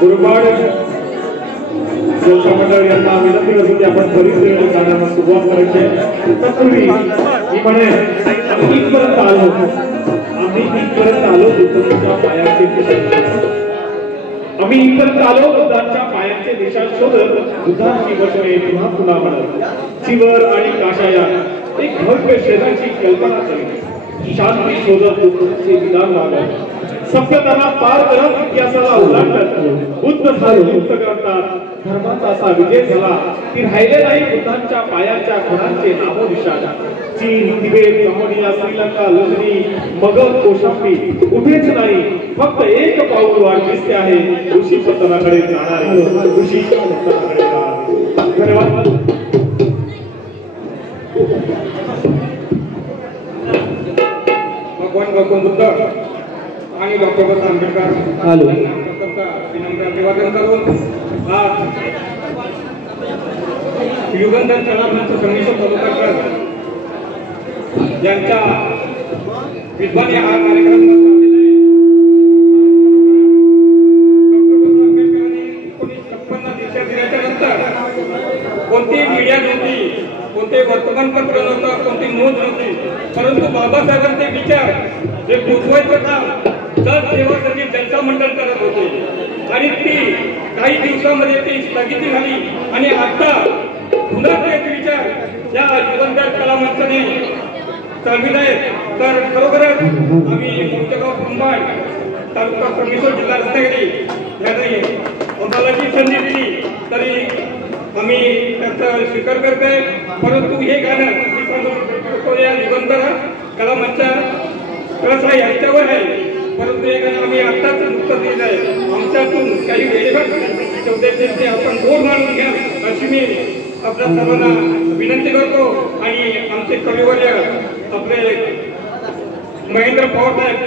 गुरुबाळ जलसा मंडळ यांना विनंती करतो की आपण परिसर गाण्याला सुरुवात करायची आहे। तत्पूर्वी मी म्हणेन आम्ही इथपर्यंत आलो बुद्धांच्या पायाचे आम्ही इथपर्यंत आलो बुद्धांच्या पायाचे निशाण शोधत बुद्धांची वचने पुन्हा पुन्हा म्हणत चिवर आणि काशायात एक भव्य शहराची कल्पना केली। शांती शोधत बुद्धांचे विधान लावलं सभ्यतांना पार करत इतिहासाला ओलांडत बुद्ध झाले मुक्त करतात धर्माचा असा विजय झाला की राहिले नाही बुद्धांच्या पायाच्या खुणांचे नामोनिशाण। चीन तिबेट कंबोडिया श्रीलंका लुजनी मगध कौशांबी उभेच नाही फक्त एक पाऊल वाट दिसते आहे ऋषी पतनाकडे जाणारे ऋषी पतनाकडे जाणारे। धन्यवाद। भगवान गौतम बुद्ध आणि डॉक्टर बाबासाहेब आंबेडकर यांना विनम्र अभिवादन करून आज युगंधर चळवळीचं संमिश्र तालुक्यात ज्यांच्या विद्वान हा कार्यक्रम कोणती मीडिया नव्हती कोणते वर्तमानपत्र नव्हतं कोणती नोंद नव्हती परंतु बाबासाहेबांचे विचार जे पोचवायचं काम जन सेवासाठी जनता मंडळ करत होते आणि ती काही दिवसांमध्ये ती स्थगिती झाली आणि आता पुन्हा तेच विचार या युगंधर कला मंचाने चालविले आहेत। तर खरोखरच आम्ही मोर्चेगाव कुंभार तालुका परमेश्वर जिल्हा रत्नागिरी यांनी आम्हाला जी संधी दिली तरी आम्ही त्याचा स्वीकार करतोय परंतु हे गाणं या युगंधर कला मंचा कसा यांच्यावर आहे परंतु हे गाणं आम्ही आत्ताच नुकतं दिलं आहे आमच्यातून काही वेळेवर ते आपण गोड मानून घ्या अशी मी आपल्या सर्वांना विनंती करतो आणि आमचे कविवर्य आपले महेंद्र पवार साहेब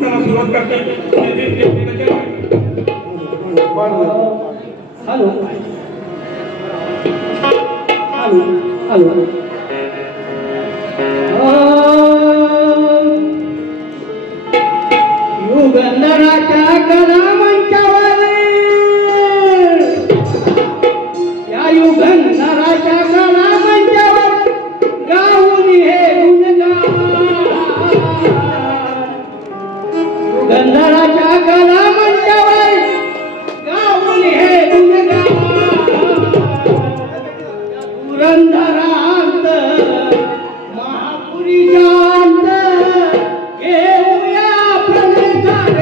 त्यांना सुरुवात करतात। हॅलो हॅलो हॅलो युगंधराच्या कला मंचावर या युगंधराच्या कला मंचावर गाऊन हे गुणगान युगंधराच्या कला मंचावर गाऊन हे गुणगान पुरंदरांत महापुरी शांत घेऊया प्रदेशात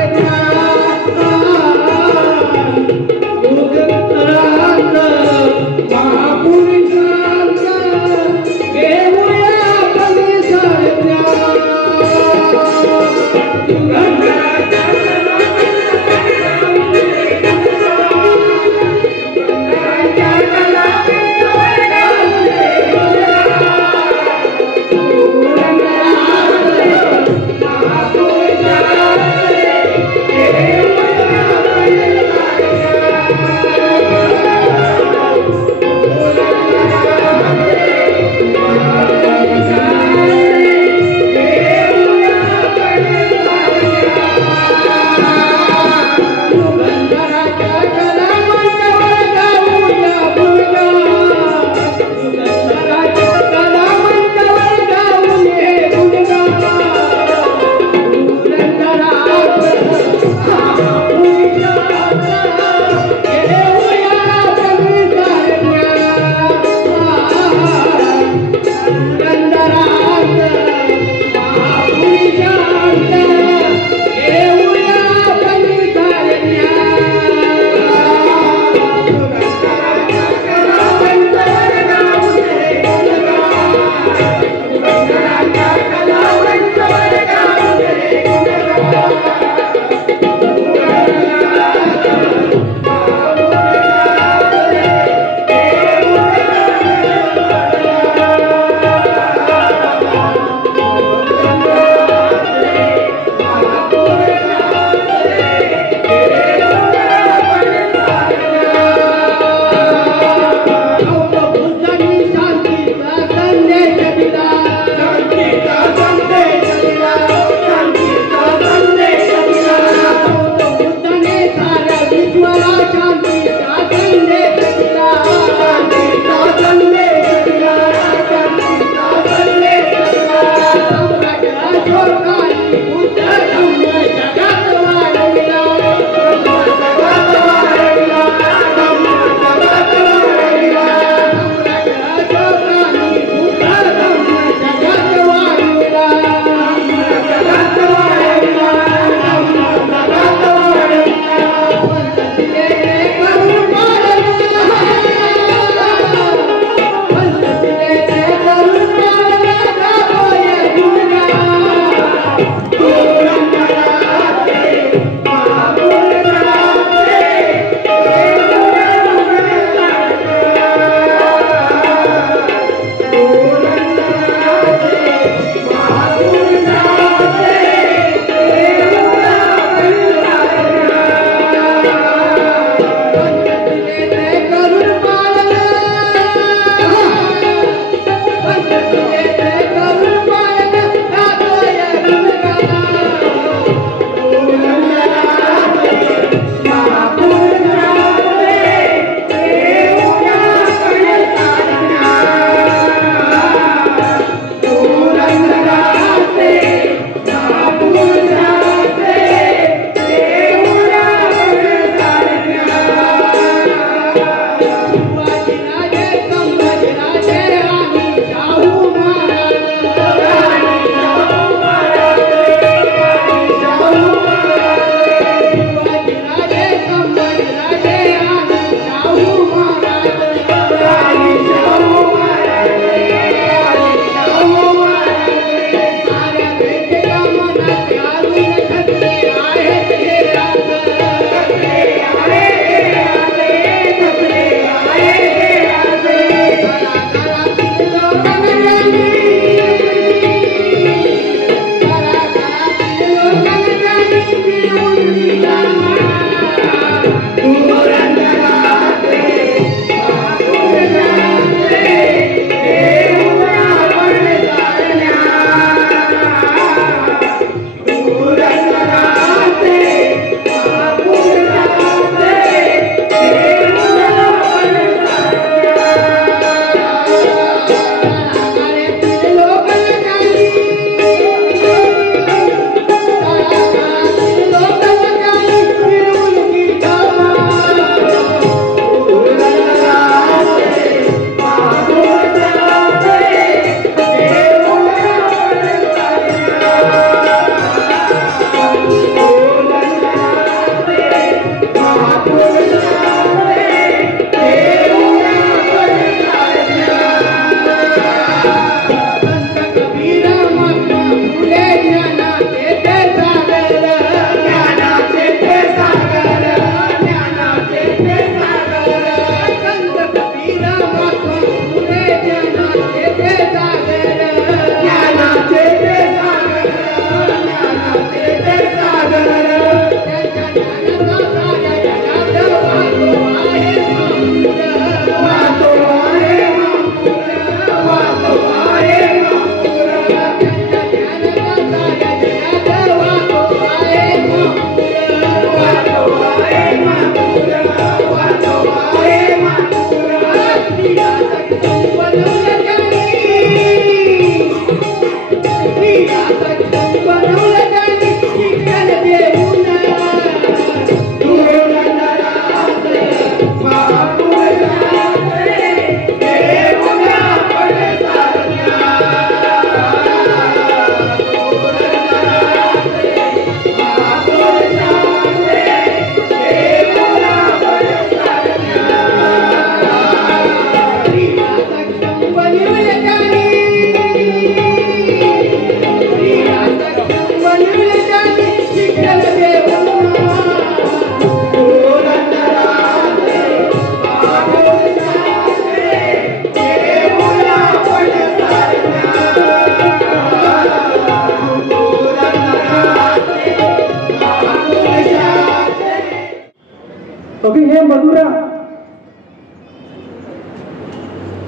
अगं हे मधुरा,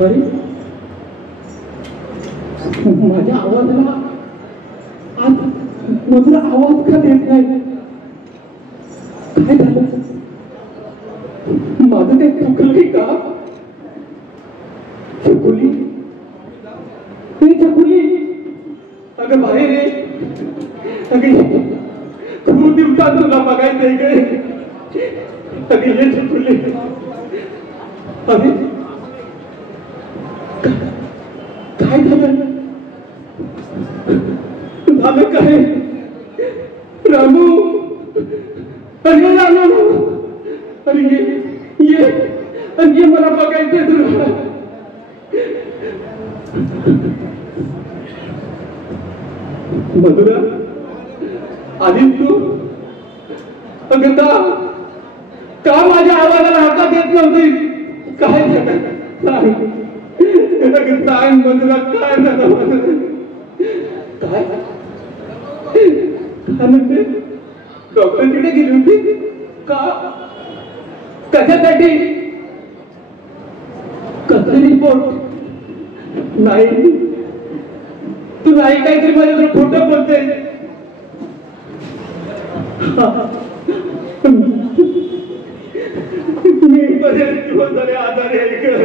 अरे माझ्या आवाजाला आज मधुरा आवाज का देत नाही? काय झालं? माझं ते चुकलंय का? चकुली, हे चकुली, अगं बाहेर ये. अगं खूप दिवसात तुला बघायचंय काय? अगं ये चकुली. अरे काय झालं? झालं काय? रामू, अरे रामू, अरे ये ये मला बघायचंय तुला. मधुरा, आलीस तू? अगं का माझ्या आवाजाला हातात येत नव्हती? काय झालं सांग. अगं सांग मधुरा, काय झालं माझं? काय काय म्हणते? डॉक्टरकडे गेली होती का? कशासाठी? कसं रिपोर्ट? नाही, तू नाही काहीतरी माझ्याकडे खोटं बोलते. मी बरेच दिवस झाले आजारी आहे.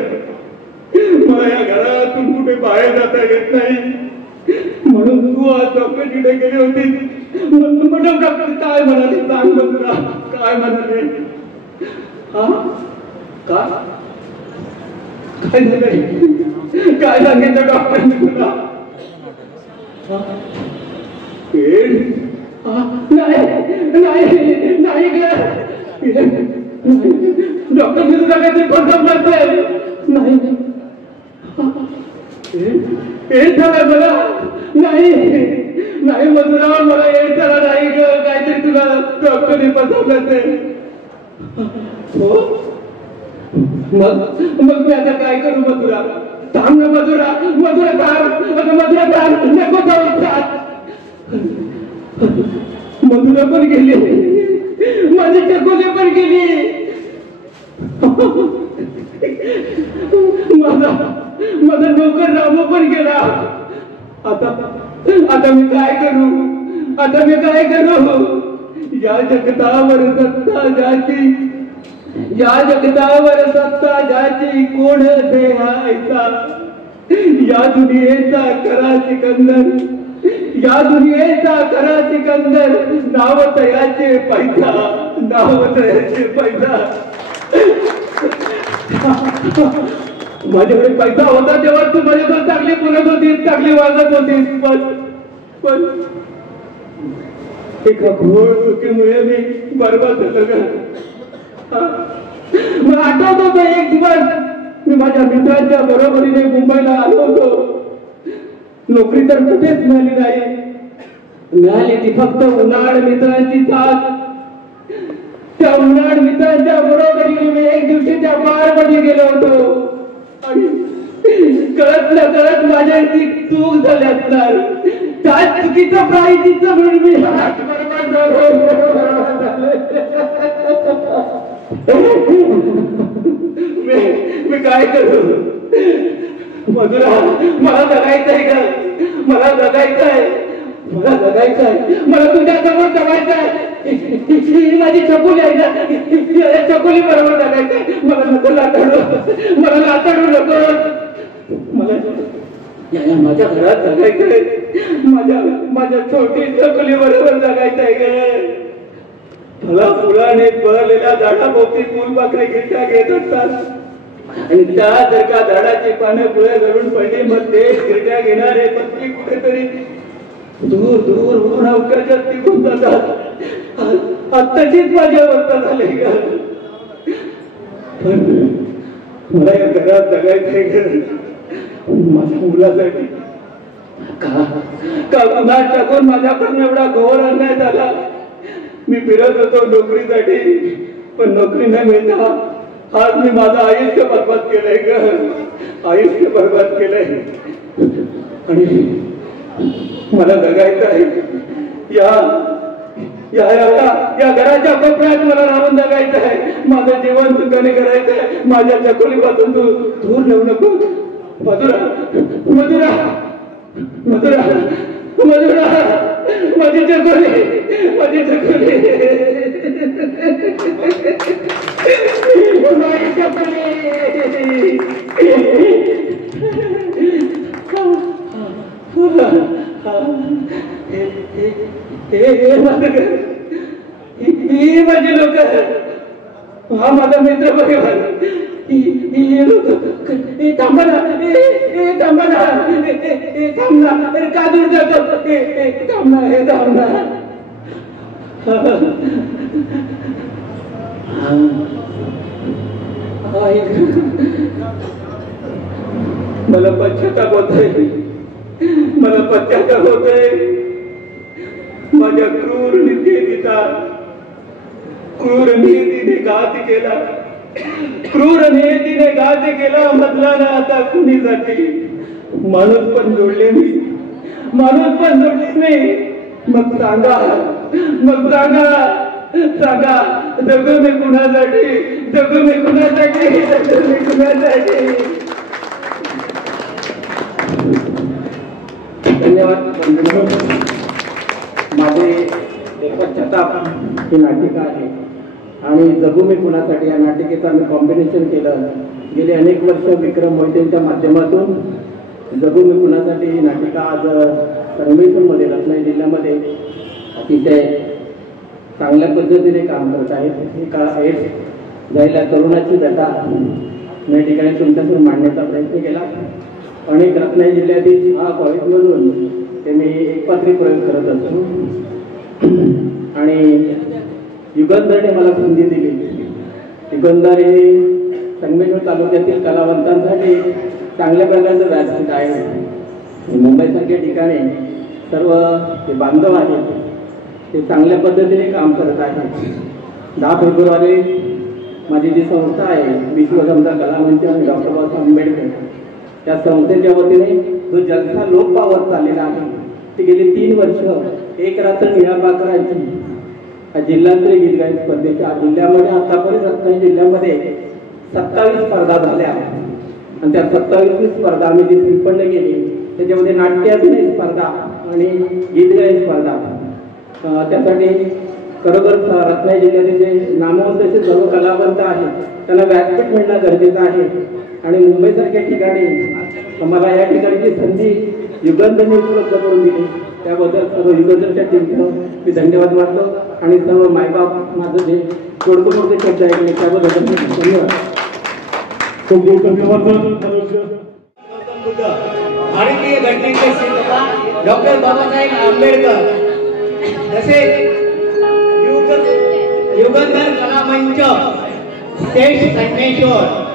मला या घरातून कुठे बाहेर जाता येत नाही, म्हणून तू आज डॉक्टरकडे गेली होती. मॅडम डॉक्टर काय म्हणाले सांग बघा, काय म्हणाले? हा काय काय झालंय? काय सांगितलं डॉक्टरने तुला? नाही डॉक्टर मी तुला काहीतरी फसवून करतोय. नाही एच झालंय मला. नाही मधुरा, मला एच झाला नाही ग. काहीतरी तुला डॉक्टरने फसवलं ते. हो, मग मी आता काय करू मधुरा? थांब ना मधुरा, मधुरा थांब, मधुरा थांब, नको जाऊ साथ. मधुरा पण गेली, माझी चकोली पण गेली. माझा नोकर रामू पण गेला. आता मी काय करू, आता मी काय करू. या जगतावर सत्ता ज्याची, या जगतावर सत्ता ज्याची, कोण देहायचा. या दुनियेचा खरा सिकंदर, या दुनियेचा खरा सिकंदर, नाव तयाचे पैसा, नाव तयाचे पैसा. माझ्याकडे पैसा होता तेव्हा तू माझ्याकडे चांगली बोलत होतीस, चांगली वागत होतीस. पण एका घोळ चुकीमुळे मी बरबाद झालो का. मला आठवत होतं एक दिवस मी माझ्या मित्रांच्या बरोबरीने मुंबईला आलो होतो. नोकरी तर कुठेच मिळाली नाही. मिळाली ती फक्त उन्हाळ मित्रांची साथ. त्या उन्हाळ मित्रांच्या बरोबरीने मी एक दिवशीच्या बारमध्ये गेलो होतो. आणि कळत न कळत माझ्या ती चूक झाली असणार. त्या चुकीचं प्रायश्चित्त म्हणून मी बरोबर मी काय करू. मधुरा, मला जगायचंय का, मला जगायचंय, मला जगायचंय, मला तुझ्या समोर जगायचंय. माझी चकोली आहे ना, चकोली बरोबर जगायचंय. मला नको लाताडू, मला लाताडू नको. मला माझ्या घरात जगायचंय, माझ्या छोटी चकोली बरोबर जगायचंय ग. मला फुलाने बहरलेल्या झाडाभोवती फुलपाखरे गिरट्या घेत असतात आणि त्या जर का झाडाची पानं पुढे धरून पडली मग ते गिरट्या घेणारे पक्षी कुठेतरी दूर दूर उडून अवकाशात टिकून जातात. आत्ताचीच माझी अवस्था झाली का. मला या घरात जगायचंय घर माझ्या मुलासाठी. का पुन्हा टाकून माझ्याकडून एवढा घोर अन्याय झाला. मी फिरत होतो नोकरीसाठी, पण नोकरी न मिळता आज मी माझं आयुष्य बरबाद केलंय ग, आयुष्य बरबाद केलंय. आणि मला जगायचं आहे. या घराच्या कोपऱ्यात मला राहून जगायचं आहे. माझं जीवन सुखाने करायचं आहे. माझ्या चकोलीपासून तू दूर नेऊ नको. मधुरा, मधुरा, मधुरा, मधुरा, माझी चकोली, माझी चकोली, माझी चकोली. ही माझी लोक, हा माझा मित्र परिवार. ही लोक थांबा ना, थांबा ना, थांब ना, का दूर जातो. थांब ना, हे थांब ना. मला पश्चाताप होतोय, मला पश्चाताप होतोय. माझ्या क्रूर नियतीचा, क्रूर नियतीने घात केला, क्रूर नियतीने घात केला. मधला ना आता कुणीसाठी. माणूस पण जोडले मी, माणूस पण जोडले मी. मग सांगा, मग सांगा, सांगा जगू मी कुणासाठी, जगू मी कुणासाठी, जगू मी कुणासाठी. धन्यवाद. माझे पश्चाताप ही नाटिका आहे आणि जगू मी कुणासाठी या नाटिकेचं आम्ही कॉम्बिनेशन केलं. गेले अनेक वर्ष विक्रम मोहितेंच्या माध्यमातून जगू मी कुणासाठी ही नाटिका आज संगमेश्वरमध्ये रत्नागिरी जिल्ह्यामध्ये अतिशय चांगल्या पद्धतीने काम करत आहेत. हे का एड्स जायला तरुणाची व्यथा या ठिकाणी तुमच्यासमोर मांडण्याचा प्रयत्न केला. अनेक रत्नागिरी जिल्ह्यातील 6 कॉलेजमधून ते मी एकपात्री प्रयोग करत असतो आणि युगंधरने मला संधी दिली. युगंधर हे संगमेश्वर तालुक्यातील कलावंतांसाठी चांगल्या प्रकारचं व्यासपीठ आहे. मुंबईसारख्या ठिकाणी सर्व ते बांधव आहेत, ते चांगल्या पद्धतीने काम करत आहेत. 10 फेब्रुवारी माझी जी संस्था आहे विश्वसंस्था कलामंच आणि डॉक्टर बाबासाहेब आंबेडकर त्या संस्थेच्या वतीने जो जलसा लोक पावत चाललेला आहे ते गेली 3 वर्ष एक रात्र निळा पाखरांची जिल्हास्तरीय गीत गायन स्पर्धेच्या जिल्ह्यामध्ये आतापर्यंत रत्नागिरी जिल्ह्यामध्ये 27 स्पर्धा झाल्या आणि त्या 27वी स्पर्धा आम्ही जी संपन्न केली त्याच्यामध्ये नाट्य अभिनय स्पर्धा आणि गीत गायन स्पर्धा त्यासाठी खरोखर रत्नागिरी जिल्ह्यातील जे नामवंत असे सर्व कलावंत आहेत त्यांना व्यासपीठ मिळणं गरजेचं आहे आणि मुंबईसारख्या ठिकाणी आम्हाला या ठिकाणची संधी युगंधरने उपलब्ध करून दिली त्याबद्दल सर्व युगंधरच्या टीमचं मी धन्यवाद मानतो आणि सर्व मायबाप माझं जे तोडकमोडके शब्द ऐकले त्याबद्दल धन्यवाद. खूप खूप धन्यवाद. भारतीय घटनेचे शिल्पकार डॉक्टर बाबासाहेब आंबेडकर तसेच युगंधर कला मंच शेष संगमेश्वर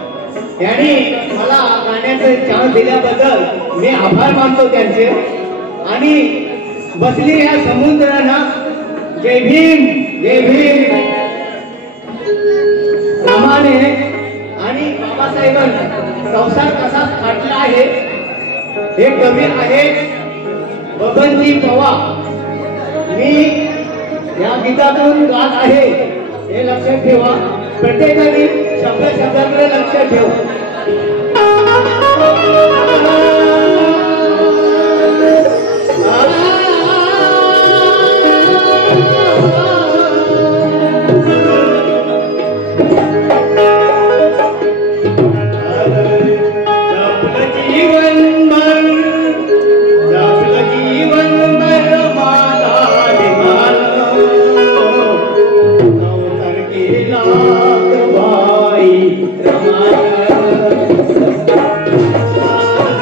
यांनी मला गाण्याचं चान्स दिल्याबद्दल मी आभार मानतो त्यांचे. आणि बसली या समुद्राना जय भीम जय भीम प्रमाणे आणि बाबासाहेबांचा संसार कसा फाटला आहे हे कवी आहेत बबनजी पवार. मी या गीतातून गात आहे हे लक्षात ठेवा. प्रत्येकाने शब्द शब्दाकडे लक्ष ठेवा.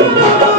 Rama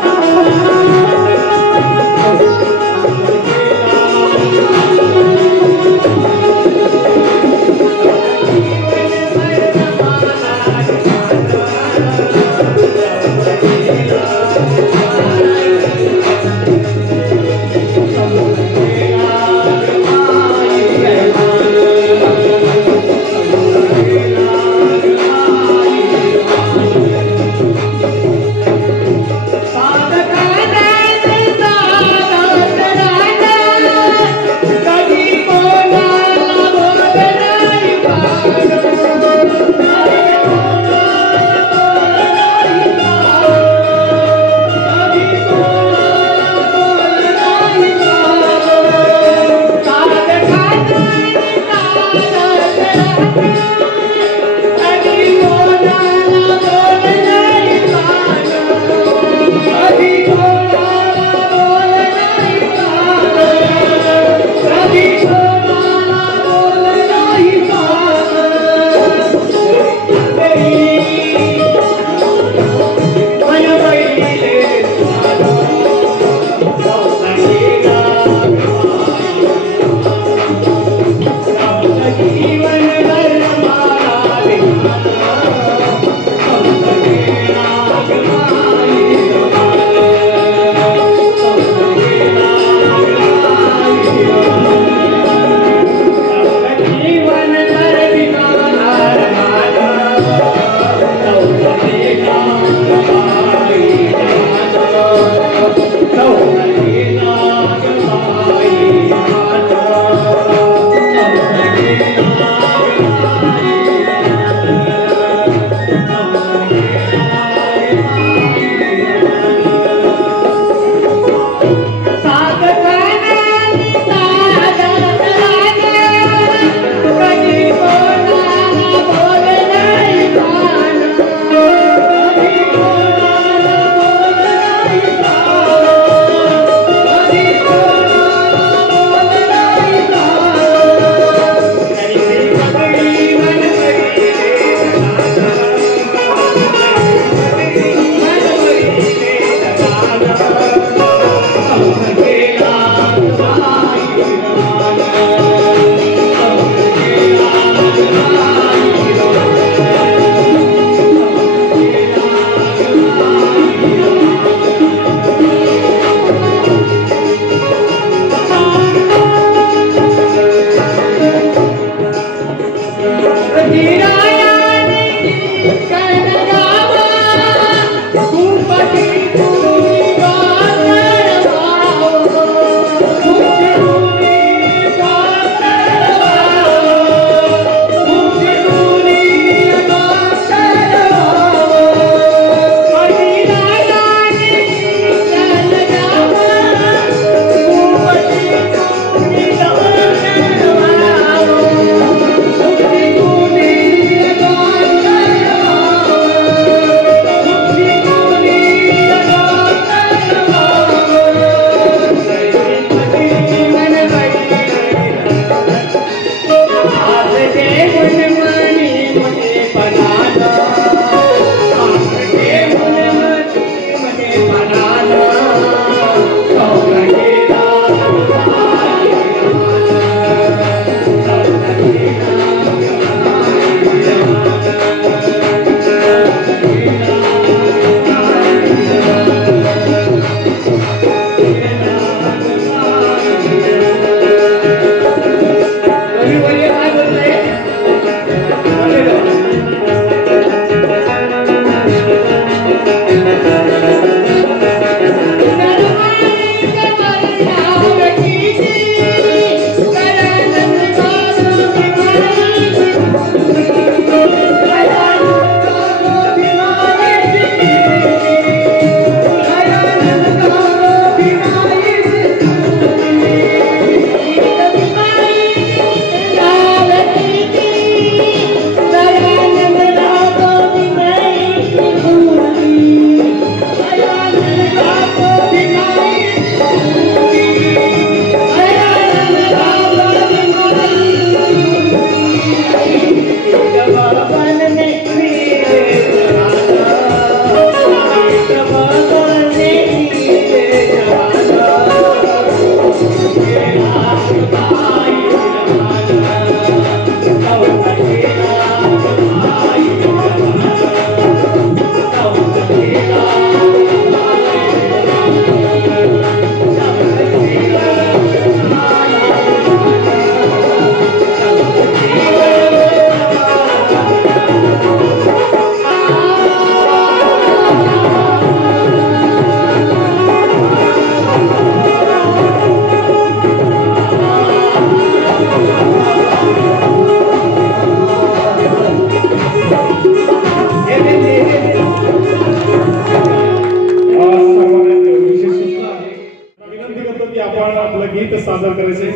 की आपण आपलं गीत सादर करायचे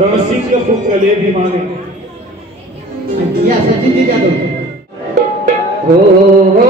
रणसिंग फुंकले भीमाने या सचिन जाधव हो हो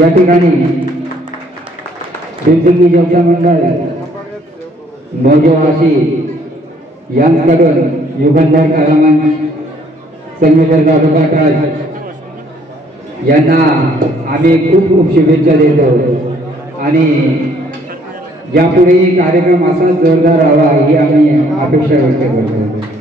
या ठिकाणी दिलजिंगी जनता मंडळ मोजोवाशी यांकडून युगंधर कलामंच संमेलन राज यांना आम्ही खूप खूप शुभेच्छा देतो आणि यापुढे कार्यक्रम असाच जोरदार व्हावा ही आम्ही अपेक्षा व्यक्त करतो.